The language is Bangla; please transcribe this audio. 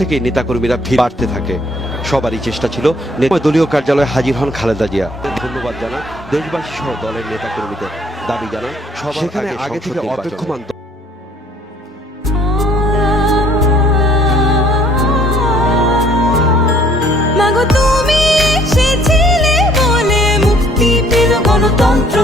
থেকেই নেতাকর্মীরা ভিড় বাড়তে থাকে। সবারই চেষ্টা ছিল দলীয় কার্যালয়ে হাজির হন খালেদা জিয়া। ধন্যবাদ জানা দেশবাসী সহ দলের নেতাকর্মীদের। দাবি জানা সেখানে আগে থেকে অপেক্ষমান তুমি সে ছিলে বলে মুক্তি গণতন্ত্র।